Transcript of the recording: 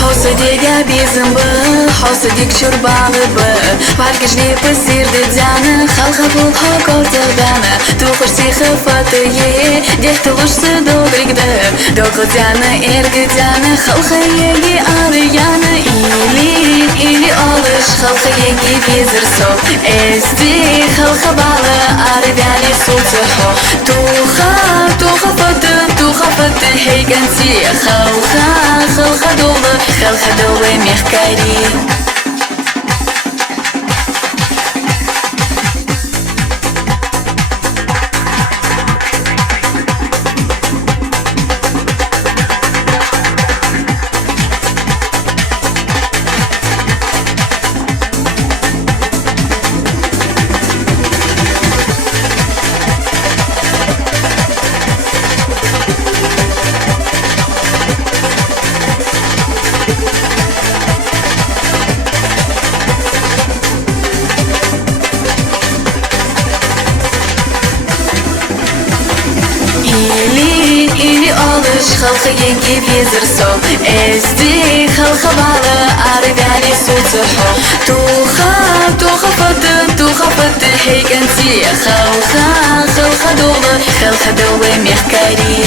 حوصديك بيزنبه حوصديك شربانبه وعالكش لي بسير دجانه خلخة بوحة كوتغدانه توخش سيخة فاتيه ديك تغش صدوق رقده دوق دجانه إرق دجانه خلخة يجي آريانه إلي أولش خلخة يجي بيزر سو استي خلخة بالة آرياني سوتحو توخة فتح هيجنتي خلخة دوبة ميخكاري إلي أولش خلخة يجي بيزر سو استي خلخة بالة أرجعني سوتحو توخة فتح هيك انتي خلخة دوبة ميخكاري